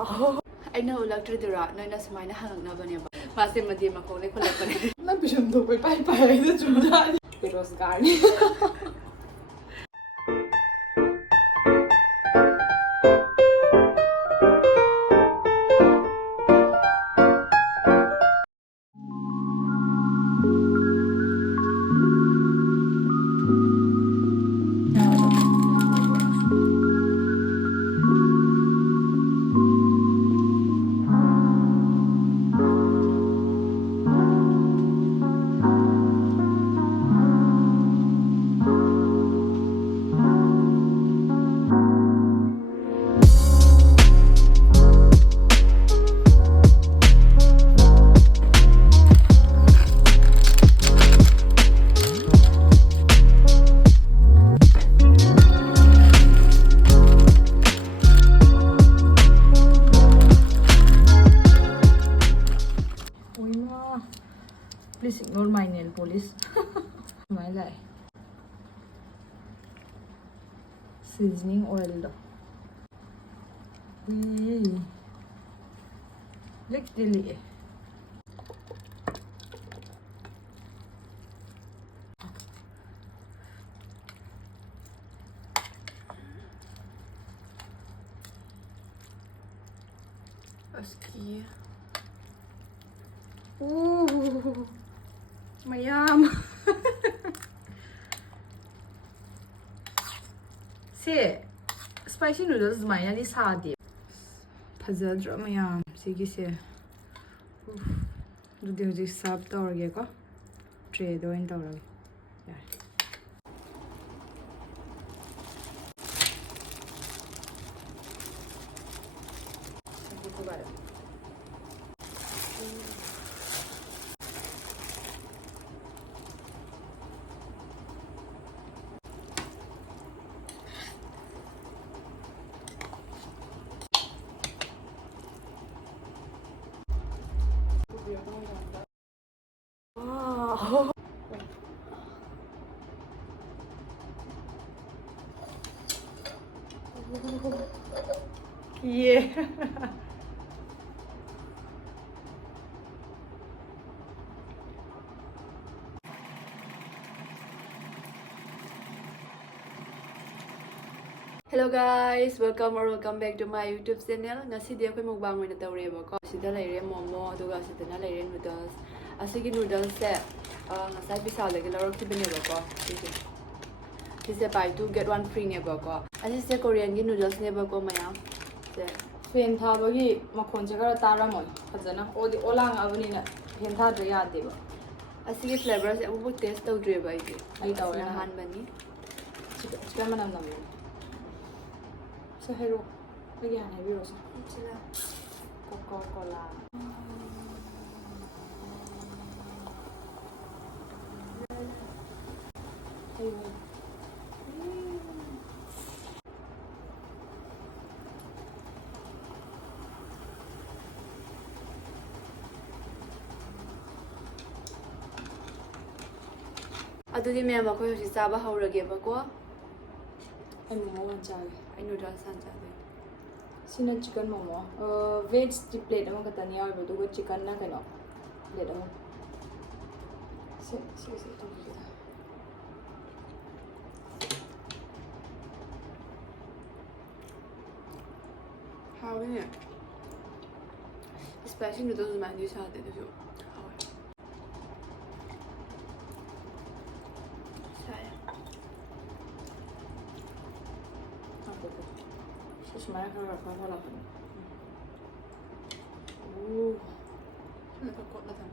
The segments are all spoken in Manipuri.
I know electric no na sumaina hangak na bane ba masi madi makole khole pare na bisham to pai da chumja berosgar ni Please ignore my nail polish. My life. Seasoning oil. Look delay. aski Ooh. Mayam. See, spicy noodles mine is hard. Pazadra mayam. See, you see. Do you just sub the orgego? Trade or in the org. Yeah. Wow. Yeah. Hello guys, welcome back to my YouTube channel. Ngasi dia koi mukbang oina tawreba ko. Sida laire momo aduga sidana laire noodles. Asigi noodles se ngasai bisal dagi lorok tibene ba ko. This buy 2 get 1 free ne ba ko. Asi se Korean gi noodles ne ba ko mayam. Se Fen thabagi makhon che gara taramon phajana odi olang abani na fen tha dra ya de ba asigi flavors abu taste tawdre ba ide. Ai tawre han bani. chicken manam nam so hero lagi ana biro sa Sila Coca-Cola adudi me ma khoi hosi chaba haurage ba ko. ai momo wan cha I noodles san cha de. sina chicken momo veg plate ama ka tani aw do chicken na kano plate ama se to How is it? Especially noodles man you cha de jo. Susmaya ka ka wala pa Nakakot na tan.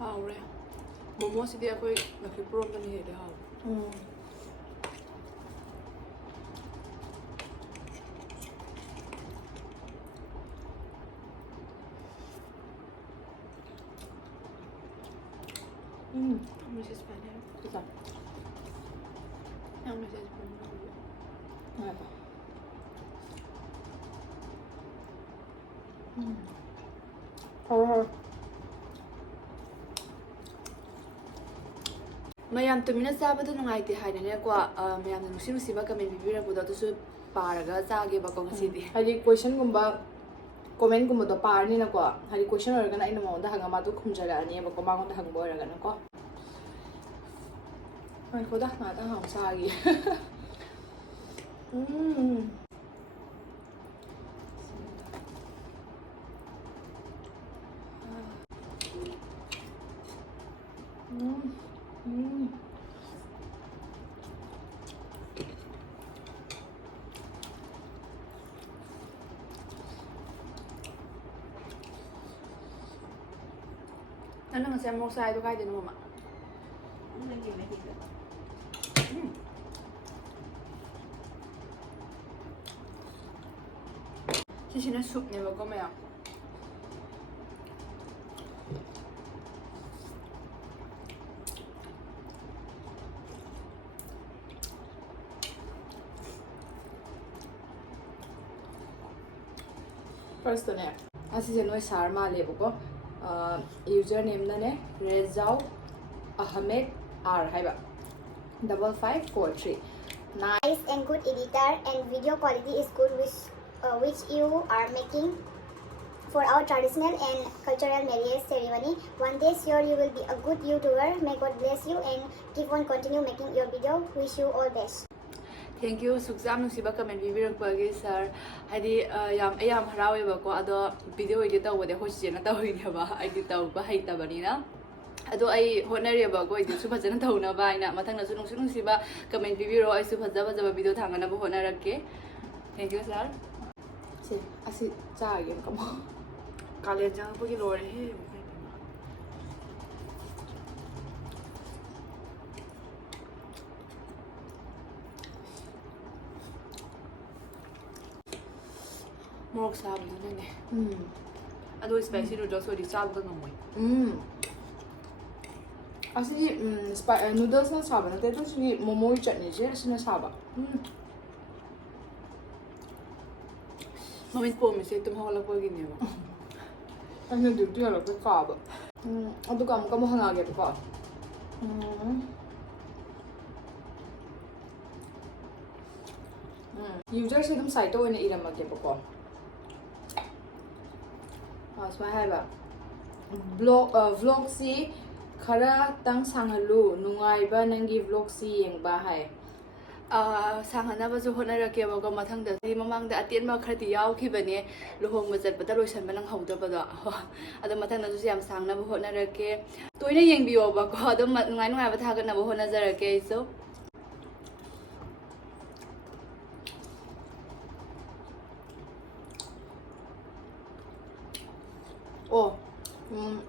Haure. Momo si dia koi nakipro pa ni de haure. Mrs. Spaniel. kita Yang Mrs. Spaniel. apa oh ꯃꯌꯥꯝ ꯇꯨꯃꯤꯟꯅ ꯆꯥꯕꯗꯣ ꯅꯨꯡꯉꯥꯏꯇꯦ ꯍꯥꯏꯅꯅꯦꯀꯣ ꯃꯌꯥꯝꯅ ꯅꯨꯡꯁꯤꯕ ꯀꯃꯦꯟ ꯄꯤꯕꯤꯔꯛꯄꯗꯣ ꯑꯗꯨꯁꯨ ꯄꯥꯔꯒ ꯆꯥꯒꯦꯕꯀꯣ ꯉꯁꯤꯗꯤ ꯍꯥꯏꯗꯤ ꯀꯣꯏꯁꯟꯒꯨꯝꯕ ꯀꯣꯃꯦꯟꯒꯨꯝꯕꯗꯣ ꯄꯥꯔꯅꯤꯅꯀꯣ ꯍꯥꯏꯗꯤ ꯀꯣꯏꯁꯟ ꯑꯣꯏꯔꯒꯅ ꯑꯩꯅ ꯃꯉꯣꯟꯗ ꯍꯪꯉ ꯃꯥꯗꯣ ꯈꯨꯝꯖꯔꯛꯑꯅꯦꯕꯀꯣ ꯃꯉꯣꯟꯗ ꯍꯪꯕ ꯑꯣꯏꯔꯒꯅꯀꯣ ꯉꯥꯏꯈꯣꯗ ꯉꯥꯛꯇꯪ ꯍꯥꯎ ꯆꯥꯒꯦ Ano nga siya mo sa ito kahit din mo ma? Sisi na soup niya bago maya. First ne asise noi sarma leboko username na ne Rezau Ahmed R haiba 5543 Nice and good editor and video quality is good which you are making for our traditional and cultural marriage ceremony. One day sure you will be a good YouTuber. May God bless you and keep on continue making your video. Wish you all best. Thank you sukjam nusiba comment bibirokpagi sir hadi yam harawebako ado video edit tawbade hosjena tawineba edit tawba haitabani ado ai honareba ko edit su phajana tawna ba aina mathangna su nusiba comment bibiro ai su phajaba video thangana ba honarakke. Thank you sir. si asi chaage kamo Kalen jang pagi lore he Morok sabi na ne. Ado spicy noodles odi sabi ka ngamoy. Asi noodles na saba na teto si momo chutney je asina saba Mamit po mi say tumhawala po gini ba. ano duty ala ko kaba ado kam mo hangage ko user se dum site oina iramage ko asma haiba vlog si khara tang sangalu nungai ba nangi vlog si yengba hai Sanghana ba su honarakke ba ko mathangda di mamangda atien ma khrati yaw khibane luhong ma chatpata loisan ba nang hauda ba da ado mathangda su yam sangna ba honarakke toina yengbiyo ba ko ado ngai ba thagana ba honajarakke so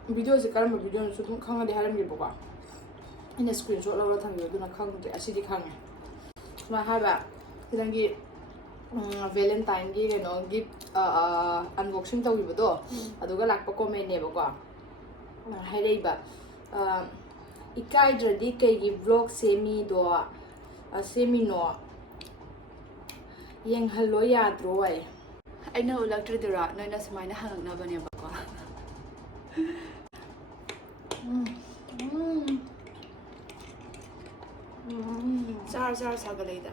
video se karam video su thum khanga de haram ge boka ina screenshot la thang yo duna khang de asidi khang ma ha ba tilangi valentine gi no gift unboxing tawi bodo aduga lakpa comment ne bako hai rei ba ikai dradi kai gi vlog semi do semi no yeng hallo ya dro ai aina ulaktrudura noina sumaina hangna bane ba ko Char sagalida.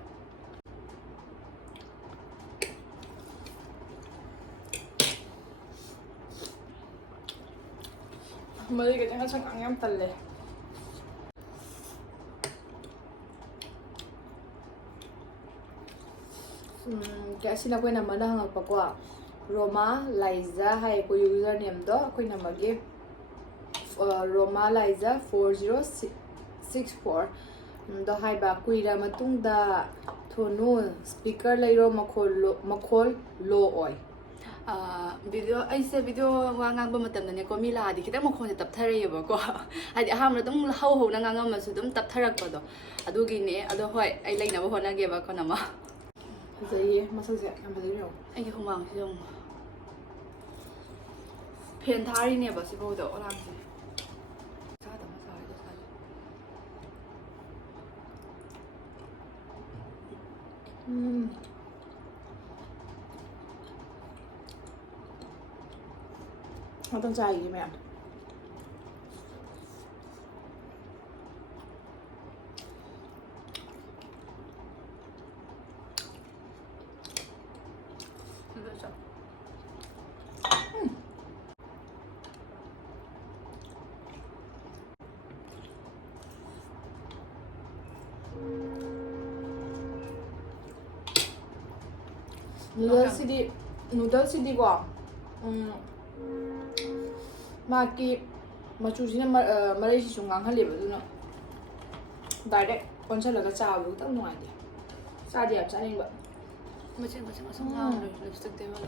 Mali ka jangan sang angam talle. Kaya sila ko naman ang pagkwa Roma Liza hai ko username do ko naman gi Roma Liza 4064 do hai ba kuira matung da thonu speaker lairo makhol lo oi Video aise video wangang ba matamna ne ko mila di kita mo khone tapthare ba ko hadi ahamra dum hau na nganga ma su dum taptharak ba do adugi ne ado hoi ai leina ba hona ge ba ko nama zai masak se am bali ro ai ki humang jong pen thari ne ba si bo do olam si sa da ma sa do sa 어떤 차이지, mẹ? ꯅꯨꯗꯜꯁꯤꯗꯤꯀꯣ ꯃꯥꯒꯤ ꯃꯆꯨꯁꯤꯅ ꯃꯔꯩꯁꯤꯁꯨ ꯉꯥꯡꯍꯜꯂꯦꯕ ꯑꯗꯨꯅ ꯗꯥꯏꯔꯦꯛ ꯑꯣꯟꯁꯜꯂꯒ ꯆꯥꯕꯗꯣ ꯈꯤꯇꯪ ꯅꯨꯡꯉꯥꯏꯇꯦ ꯆꯥꯗꯤ ꯌꯥꯝ ꯆꯥꯅꯤꯡꯕ ꯃꯆꯦꯠ ꯃꯆꯦꯠ ꯉꯥꯡ ꯂꯤꯞꯁꯇꯤꯛ ꯇꯩꯕ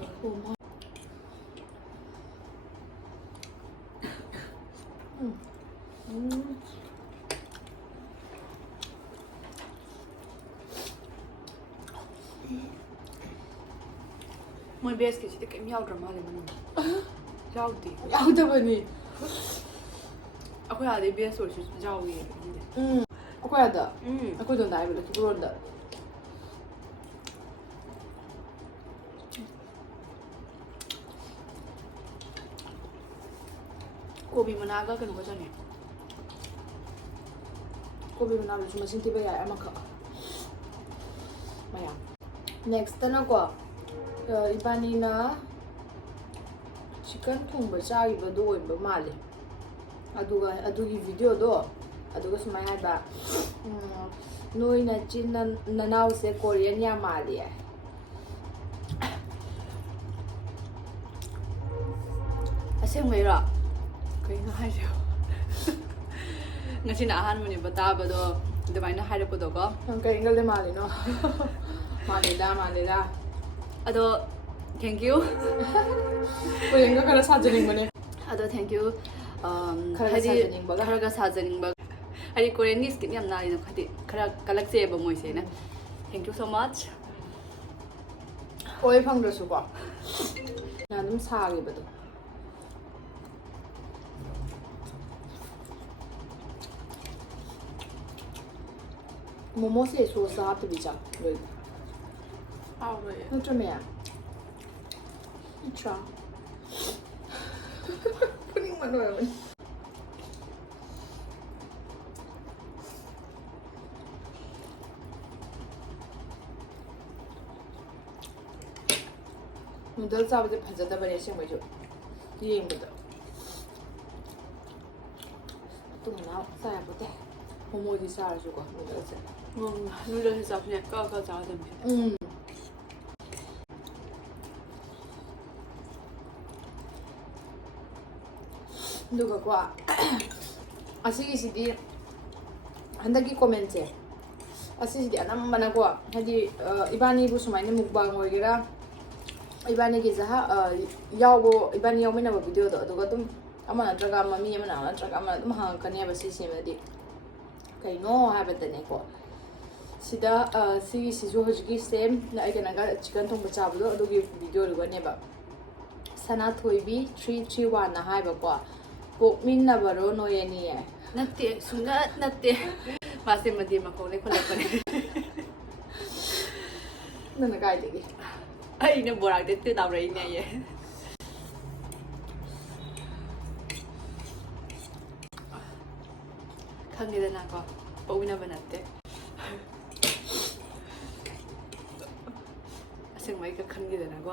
ꯃꯣꯏ ꯕꯦꯁꯀꯤꯁꯤꯗꯤ ꯀꯩꯝ ꯌꯥꯎꯗ꯭ꯔ ꯃꯥꯜꯂꯦ ꯃꯅꯨꯡꯗ ꯌꯥꯎꯗꯦ ꯌꯥꯎꯗꯕꯅꯤ ꯑꯩꯈꯣꯏ ꯑꯥꯗꯩ ꯕꯦꯁ ꯑꯣꯏꯔꯁꯨ ꯌꯥꯎꯏ ꯑꯩꯈꯣꯏ ꯑꯗ ꯑꯩꯈꯣꯏ ꯗꯣꯟꯗ ꯍꯥꯏꯕ ꯂꯛꯈꯤꯕꯔꯣꯟꯗ ꯀꯣꯕꯤ ꯃꯅꯥꯒ ꯀꯩꯅꯣꯒ ꯆꯪꯉꯦ ꯀꯣꯕꯤ ꯃꯅꯥꯗꯨꯁꯨ ꯃꯁꯤꯡ ꯊꯤꯕ ꯌꯥꯏ ꯑꯃꯈꯛ ꯃꯌꯥꯝ ꯅꯦꯛꯁꯇꯅꯀꯣ ꯏꯕꯥꯅꯤꯅ ꯆꯤꯀꯟ ꯊꯣꯡꯕ ꯆꯥꯈꯤꯕꯗꯣ ꯑꯣꯏꯕ ꯃꯥꯜꯂꯦ ꯑꯗꯨꯒ ꯑꯗꯨꯒꯤ ꯚꯤꯗꯤꯑꯣꯗꯣ ꯑꯗꯨꯒ ꯁꯨꯃꯥꯏꯅ ꯍꯥꯏꯕ ꯅꯣꯏ ꯅꯆꯤꯟ ꯅꯅꯥꯎꯁꯦ ꯀꯣꯔꯤꯌꯟ ꯌꯥꯝ ꯃꯥꯜꯂꯤ ꯑꯁꯦꯡꯕꯩꯔꯣ ꯀꯩꯅꯣ ꯍꯥꯏꯁꯦ ꯉꯁꯤꯅ ꯑꯍꯥꯟꯕꯅꯦꯕ ꯇꯥꯕꯗꯣ ꯑꯗꯨꯃꯥꯏꯅ ꯍꯥꯏꯔꯛꯄꯗꯣꯀꯣ ꯅꯪ ꯀꯩ ꯑꯦꯡꯒꯜꯗ ꯃꯥꯜꯂꯤꯅꯣ ꯃꯥꯜꯂꯤꯗ ꯑꯗꯣ ꯊꯦꯡꯀ꯭ꯌꯨ ꯀꯣꯔꯤꯌꯟꯒ ꯈꯔ ꯁꯥꯖꯅꯤꯡꯕꯅꯦ ꯑꯗꯣ ꯊꯦꯡꯀ꯭ꯌꯨ ꯍꯥꯏꯗꯤ ꯈꯔꯒ ꯁꯥꯖꯅꯤꯡꯕ ꯍꯥꯏꯗꯤ ꯀꯣꯔꯤꯌꯟꯒꯤ ꯁ꯭ꯀꯤꯟ ꯌꯥꯝ ꯅꯥꯔꯤꯅ ꯍꯥꯏꯗꯤ ꯈꯔ ꯀꯜꯂꯛꯆꯩꯑꯕ ꯃꯣꯏꯁꯦꯅ ꯊꯦꯡꯀ꯭ꯌꯨ ꯁꯣ ꯃꯆ ꯑꯣꯏ ꯐꯪꯗ꯭ꯔꯁꯨꯀꯣ ꯑꯗꯨꯝ ꯁꯥꯈꯤꯕꯗꯣ ꯃꯣꯃꯣꯁꯦ ꯁꯣꯁꯇ ꯍꯥꯞꯇꯕꯤ ꯆꯥ ꯂꯣꯏꯕ ꯍꯥꯎꯔꯣꯏ ꯅꯠꯇ꯭ꯔ ꯃꯌꯥꯝ ꯅꯠꯇ꯭ꯔꯥ ꯄꯨꯅꯤꯡꯕ ꯂꯣꯏꯔꯕꯅꯤ ꯅꯨꯗꯜ ꯆꯥꯕꯁꯦ ꯐꯖꯗꯕꯅꯦ ꯑꯁꯦꯡꯕꯩꯁꯨ ꯌꯦꯡꯕꯗ ꯃꯇꯨꯡ ꯃꯅꯥꯎ ꯆꯥ ꯌꯥꯄꯣꯠꯇꯦ ꯃꯣꯃꯣꯗꯤ ꯆꯥꯔꯁꯨꯀꯣ ꯅꯨꯗꯜꯁꯦ ꯅꯨꯗꯜꯁꯦ ꯆꯥꯕꯅꯦ ꯀꯛ ꯆꯥꯒꯗꯕꯅꯦ ꯑꯗꯨꯒꯀꯣ ꯑꯁꯤꯒꯤꯁꯤꯗꯤ ꯍꯟꯗꯛꯀꯤ ꯀꯣꯃꯦꯟꯁꯦ ꯑꯁꯤꯁꯤꯗꯤ ꯑꯅꯝꯕꯅꯀꯣ ꯍꯥꯏꯗꯤ ꯏꯕꯥꯅꯤꯕꯨ ꯁꯨꯃꯥꯏꯅ ꯃꯨꯛꯕꯥꯡ ꯑꯣꯏꯒꯦꯔꯥ ꯏꯕꯥꯅꯤꯒꯤ ꯏꯕꯥꯅꯤ ꯌꯥꯎꯃꯤꯟꯅꯕ ꯚꯤꯗꯤꯑꯣꯗꯣ ꯑꯗꯨꯒ ꯑꯗꯨꯝ ꯑꯃ ꯅꯠꯇ꯭ꯔꯒ ꯑꯃ ꯃꯤ ꯑꯃꯅ ꯑꯃ ꯅꯠꯇ꯭ꯔꯒ ꯑꯃꯅ ꯑꯗꯨꯝ ꯍꯪꯉꯛꯀꯅꯦꯕ ꯁꯤꯁꯤꯃꯗꯤ ꯀꯩꯅꯣ ꯍꯥꯏꯕꯗꯅꯦꯀꯣ ꯁꯤꯗ ꯁꯤꯒꯤꯁꯤꯁꯨ ꯍꯧꯖꯤꯛꯀꯤ ꯁꯦꯝ ꯑꯩ ꯀꯩꯅꯣꯒ ꯆꯤꯀꯟ ꯊꯣꯡꯕ ꯆꯥꯕꯗꯣ ꯑꯗꯨꯒꯤ ꯚꯤꯗꯤꯑꯣꯗꯨꯒꯅꯦꯕ ꯁꯅꯥꯊꯣꯏꯕꯤ 331ꯅ ꯍꯥꯏꯕꯀꯣ ꯄꯣꯛꯃꯤꯟꯅꯕꯔꯣ ꯅꯣꯏ ꯑꯅꯤ ꯅꯠꯇꯦ ꯁꯨꯡꯅꯠ ꯅꯠꯇꯦ ꯃꯥꯁꯦ ꯃꯗꯤ ꯃꯈꯣꯡ ꯂꯩꯈꯠꯂꯛꯄꯅꯦ ꯅꯪꯅ ꯀꯥꯏꯗꯒꯤ ꯑꯩꯅ ꯕꯣꯔꯥꯛꯇ ꯇꯥꯎꯔꯛꯏꯅꯦ ꯑꯩ ꯈꯪꯉꯦꯗꯅꯀꯣ ꯄꯣꯛꯃꯤꯟꯅꯕ ꯅꯠꯇꯦ ꯑꯁꯦꯡꯕ ꯑꯩꯒ ꯈꯟꯈꯤꯗꯅꯀꯣ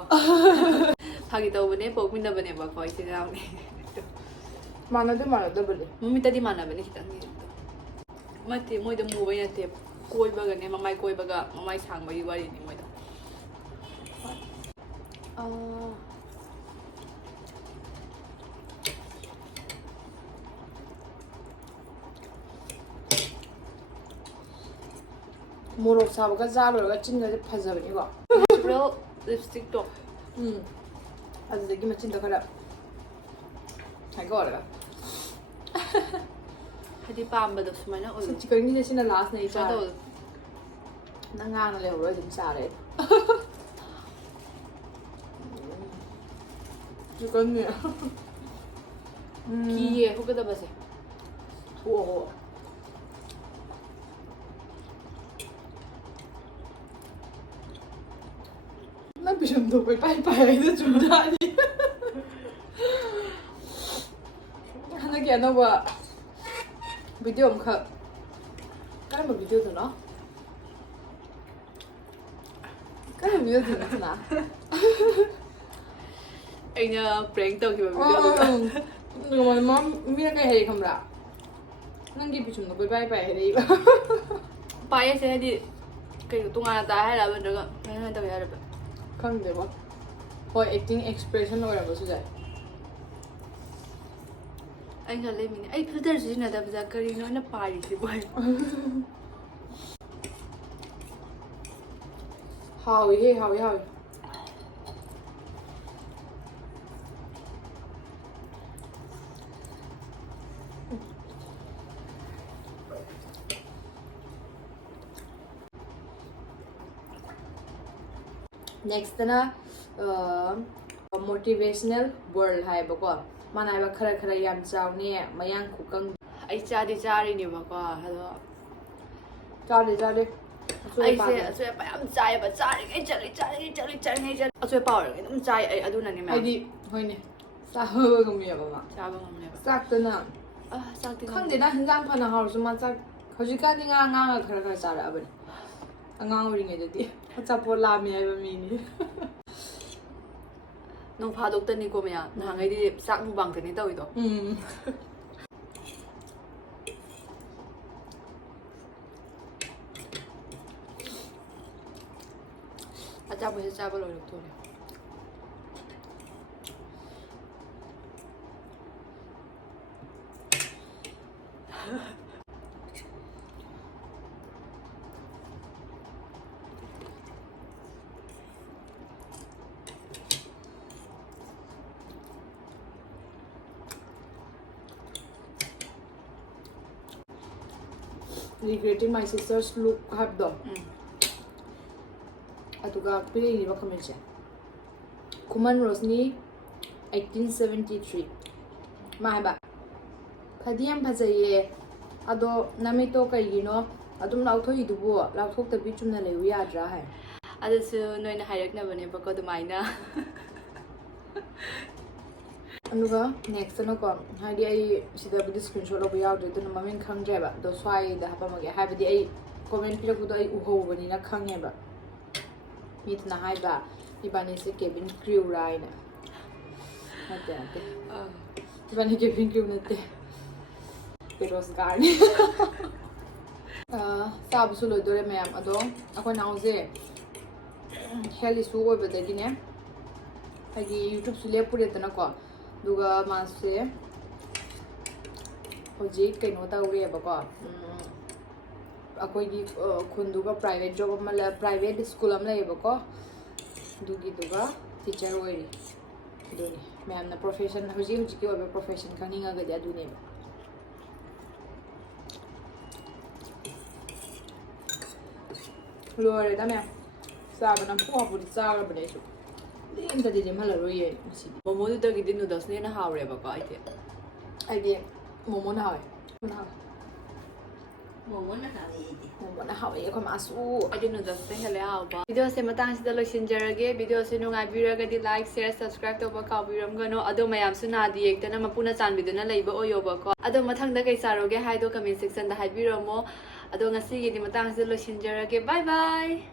ꯐꯥꯒꯤ ꯇꯧꯕꯅꯦ ꯄꯣꯛꯃꯤꯟꯅꯕꯅꯦꯕꯀꯣ ꯏꯆꯤꯜ ꯏꯅꯥꯎꯅꯦ ꯃꯥꯟꯅꯗꯕꯅꯦ ꯃꯃꯤꯠꯇꯗꯤ ꯃꯥꯟꯅꯕꯅꯦ ꯈꯤꯇꯪ ꯅꯠꯇꯦ ꯃꯣꯏꯗ ꯃꯨꯕꯩ ꯅꯠꯇꯦ ꯀꯣꯏꯕꯒꯅꯦ ꯃꯃꯥꯏ ꯀꯣꯏꯕꯒ ꯃꯃꯥꯏ ꯁꯥꯡꯕꯒꯤ ꯋꯥꯔꯤꯅꯤ ꯃꯣꯏꯗꯣ 모록 사보가 자르가 찐가지 파자버니고 natural lipstick도 아주 되게 멋진다 그래 이거 어려워 하디 ꯄꯥꯝꯕꯗꯣ ꯁꯨꯃꯥꯏꯅ ꯑꯣꯏ 지금 이제 신나 라스네 이자 ꯆꯥꯗꯧ ꯅꯪ ꯉꯥꯡꯅ ꯂꯩꯍꯧꯔꯣꯏ ꯑꯗꯨꯝ ꯆꯥꯔꯦ ꯆꯤꯀꯟꯅꯦ ꯀꯤꯌꯦ ꯍꯧꯒꯗꯕꯁꯦ ꯊꯣꯛꯑꯣ 나 비좀도 빨리빨리 좀 자니 하나기 안 와봐 비디오 엄카 까르마 비디오 되나? 까르마 비디오 되나? ꯑꯩꯅ ꯄ꯭ꯔꯦꯡ ꯇꯧꯈꯤꯕ ꯚꯤꯗꯤꯑꯣꯗꯨꯗ 이거 뭐 미나가 해리 감라 nangi bichumno koi pai pai 해리가 ꯄꯥꯏꯌꯦꯁꯦ ꯍꯥꯏꯗꯤ ꯀꯩꯅꯣ ꯇꯣꯉꯥꯟꯅ ꯇꯥꯏ ꯍꯥꯏꯔꯕ ꯅꯠꯇ꯭ꯔꯒ ꯀꯩꯅꯣ ꯇꯧꯋꯦ ꯍꯥꯏꯔꯕ ꯈꯪꯗꯦꯕꯣ ꯍꯣꯏ acting expression ꯑꯣꯏꯔꯝꯕꯁꯨ ꯌꯥꯏ ꯑꯩ ꯈꯜꯂꯦ ꯃꯤꯅꯦ ꯑꯩ ꯐꯤꯜꯇꯔ ꯁꯤꯖꯤꯟꯅꯗꯕꯗ ꯀꯔꯤꯅꯣ ꯑꯩꯅ ꯄꯥꯔꯤꯁꯤꯕꯣ ꯍꯥꯎꯏꯍꯦ ꯍꯥꯎꯏ ꯍꯥꯎꯏ ꯅꯦꯛꯁꯇꯅ motivational world ꯍꯥꯏꯕꯀꯣ ꯃꯥꯅ ꯍꯥꯏꯕ ꯈꯔ ꯈꯔ ꯌꯥꯝ ꯆꯥꯎꯅꯦ ꯃꯌꯥꯡ ꯈꯨꯀꯪ ꯑꯩ ꯆꯥꯗꯤ ꯆꯥꯔꯤꯅꯦꯕꯀꯣ ꯑꯗꯣ ꯆꯥꯗꯦ ꯆꯥꯗꯦ ꯑꯩꯁꯦ ꯑꯆꯣꯏꯑꯄꯥ ꯌꯥꯝ ꯆꯥꯏꯌꯦꯕ ꯆꯥꯔꯤꯉꯩ ꯆꯠꯂꯤ ꯆꯥꯕ ꯑꯣꯏꯔꯒ ꯑꯗꯨꯝ ꯆꯥꯏ ꯑꯩ ꯑꯗꯨꯅꯅꯦ ꯃꯌꯥꯝ ꯑꯩꯗꯤ ꯍꯣꯏꯅꯦ ꯆꯥꯕ ꯉꯝꯃꯦꯕ ꯃꯥ ꯆꯥꯕ ꯉꯝꯅꯦꯕ ꯆꯥꯛꯇꯅ ꯆꯥꯛꯇꯤ ꯈꯪꯗꯦꯗ ꯍꯤꯟꯖꯥꯡ ꯐꯅ ꯍꯥꯎꯔꯁꯨ ꯃꯥ ꯆꯥꯛ ꯍꯧꯖꯤꯛꯀꯥꯟꯗꯤ ꯉꯥꯡꯉ ꯈꯔ ꯈꯔ ꯆꯥꯔꯛꯑꯕꯅꯤ ꯑꯉꯥꯡ ꯑꯣꯏꯔꯤꯉꯩꯗꯗꯤ ꯑꯆꯥꯄꯣꯠ ꯂꯥꯝꯃꯦ ꯍꯥꯏꯕ ꯃꯤꯅꯤ ꯅꯣꯡ ꯐꯥꯗꯣꯛꯇꯅꯤꯀꯣ ꯃꯌꯥꯝ ꯅꯍꯥꯟꯒꯩꯗꯤ ꯆꯥꯛ ꯃꯨꯛꯕꯥꯡꯗꯅꯤ ꯇꯧꯋꯤꯗꯣ ꯑꯆꯥꯄꯣꯠꯁꯦ ꯆꯥꯕ ꯂꯣꯏꯔꯛꯇꯣꯔꯦ regretting my sister's look ꯍꯥꯏꯕꯗꯣ ꯑꯗꯨꯒ ꯄꯤꯔꯛꯏꯕ ꯀꯃꯦꯟꯁꯦ ꯈꯨꯃꯟ ꯔꯣꯁꯅꯤ 1873 ꯃꯥ ꯍꯥꯏꯕ ꯐꯗꯤ ꯌꯥꯝ ꯐꯖꯩꯌꯦ ꯑꯗꯣ ꯅꯃꯤꯠꯇꯣ ꯀꯩꯒꯤꯅꯣ ꯑꯗꯨꯝ ꯂꯥꯎꯊꯣꯛꯏꯗꯨꯕꯨ ꯂꯥꯎꯊꯣꯛꯇꯕꯤ ꯆꯨꯝꯅ ꯂꯩꯌꯨ ꯌꯥꯗ꯭ꯔꯥ ꯍꯥꯏ ꯑꯗꯨꯁꯨ ꯅꯣꯏꯅ ꯍꯥꯏꯔꯛꯅꯕꯅꯦꯕꯀꯣ ꯑꯗꯨꯃꯥꯏꯅ ꯑꯗꯨꯒ ꯅꯦꯛꯁꯇꯅꯀꯣ ꯍꯥꯏꯗꯤ ꯑꯩ ꯁꯤꯗꯕꯨꯗꯤ ꯁ꯭ꯀ꯭ꯔꯤꯟꯁꯣꯠ ꯂꯧꯕ ꯌꯥꯎꯗ꯭ꯔꯦ ꯑꯗꯨꯅ ꯃꯃꯤꯡ ꯈꯪꯗ꯭ꯔꯦꯕ ꯑꯗꯣ ꯁ꯭ꯋꯥꯏꯗ ꯍꯥꯞꯄꯝꯃꯒꯦ ꯍꯥꯏꯕꯗꯤ ꯑꯩ ꯀꯣꯃꯦꯟ ꯄꯤꯔꯛꯄꯗꯣ ꯑꯩ ꯎꯍꯧꯕꯅꯤꯅ ꯈꯪꯉꯦꯕ ꯃꯤꯗꯨꯅ ꯍꯥꯏꯕ ꯏꯕꯥꯅꯤꯁꯦ ꯀꯦꯕꯤꯟ ꯀ꯭ꯔꯤꯎꯔꯥ ꯍꯥꯏꯅ ꯅꯠꯇꯦ ꯅꯠꯇꯦ 이번에 개빈 기분인데 베로스가르니 ꯆꯥꯕꯁꯨ ꯂꯣꯏꯗꯣꯔꯦ ꯃꯌꯥꯝ ꯑꯗꯣ ꯑꯩꯈꯣꯏ ꯅꯥꯎꯁꯦ ꯍꯦꯜꯊ ꯏꯁꯨ ꯑꯣꯏꯕꯗꯒꯤꯅꯦ ꯍꯥꯏꯗꯤ ꯌꯨꯇ꯭ꯌꯨꯕꯁꯨ ꯂꯦꯞꯄꯨꯔꯦꯗꯅꯀꯣ ꯑꯗꯨꯒ ꯃꯥꯁꯦ ꯍꯧꯖꯤꯛ ꯀꯩꯅꯣ ꯇꯧꯔꯤꯑꯕꯀꯣ ꯑꯩꯈꯣꯏꯒꯤ ꯈꯨꯟꯗꯨꯒ ꯄ꯭ꯔꯥꯏꯚꯦꯠ ꯖꯣꯕ ꯑꯃ ꯄ꯭ꯔꯥꯏꯚꯦꯠ ꯁ꯭ꯀꯨꯜ ꯑꯃ ꯂꯩꯌꯦꯕꯀꯣ ꯑꯗꯨꯒꯤꯗꯨꯒ ꯇꯤꯆꯔ ꯑꯣꯏꯔꯤ ꯑꯗꯨꯅꯤ ꯃꯌꯥꯝꯅ ꯄ꯭ꯔꯣꯐꯦꯁꯟ ꯍꯧꯖꯤꯛꯀꯤ ꯑꯣꯏꯕ ꯄ꯭ꯔꯣꯐꯦꯁꯟ ꯈꯪꯅꯤꯡꯉꯒꯗꯤ ꯑꯗꯨꯅꯦꯕ ꯂꯣꯏꯔꯦꯗ ꯃꯌꯥꯝ ꯆꯥꯕꯅ ꯄꯨꯗꯤ ꯆꯥꯔꯕꯅꯦ ꯑꯩꯁꯨ ꯂꯦꯝꯗꯗꯤ ꯂꯦꯝꯍꯜꯂꯔꯣꯏꯌꯦ ꯉꯁꯤꯗꯤ ꯃꯣꯃꯣꯗꯨꯗꯒꯤꯗꯤ ꯅꯨꯗꯜꯁꯅ ꯍꯦꯟꯅ ꯍꯥꯎꯔꯦꯕꯀꯣ ꯑꯩꯗꯤ ꯃꯣꯃꯣꯅ ꯍꯥꯎꯋꯦ Momo na hawi. ꯃꯣꯃꯣꯅ ꯍꯥꯎꯋꯦ ꯑꯩꯈꯣꯏ ꯃꯥꯁꯨ ꯑꯩꯗꯤ ꯅꯨꯗꯜꯁꯅ ꯍꯦꯜꯂꯦ ꯍꯥꯎꯕ ꯚꯤꯗꯤꯑꯣꯁꯦ ꯃꯇꯥꯡꯁꯤꯗ ꯂꯣꯏꯁꯤꯟꯖꯔꯒꯦ ꯚꯤꯗꯤꯑꯣꯁꯦ ꯅꯨꯡꯉꯥꯏꯕꯤꯔꯒꯗꯤ ꯂꯥꯏꯛ ꯁꯦꯌꯔ ꯁꯕꯁꯀ꯭ꯔꯥꯏꯕ ꯇꯧꯕ ꯀꯥꯎꯕꯤꯔꯝꯒꯅꯣ ꯑꯗꯣ ꯃꯌꯥꯝꯁꯨ ꯅꯥꯗ ꯌꯦꯛꯇꯅ ꯃꯄꯨꯅ ꯆꯥꯟꯕꯤꯗꯨꯅ ꯂꯩꯕ ꯑꯣꯏꯌꯣꯕꯀꯣ ꯑꯗꯣ ꯃꯊꯪꯗ ꯀꯩ ꯆꯥꯔꯣꯒꯦ ꯍꯥꯏꯗꯣ ꯀꯃꯦꯟ ꯁꯦꯛꯁꯟꯗ ꯍꯥꯏꯕꯤꯔꯝꯃꯣ ꯑꯗꯣ ꯉꯁꯤꯒꯤꯗꯤ ꯃꯇꯥꯡꯁꯤꯗ ꯂꯣꯏꯁꯤꯟꯖꯔꯒꯦ ꯕꯥꯏ ꯕꯥꯏ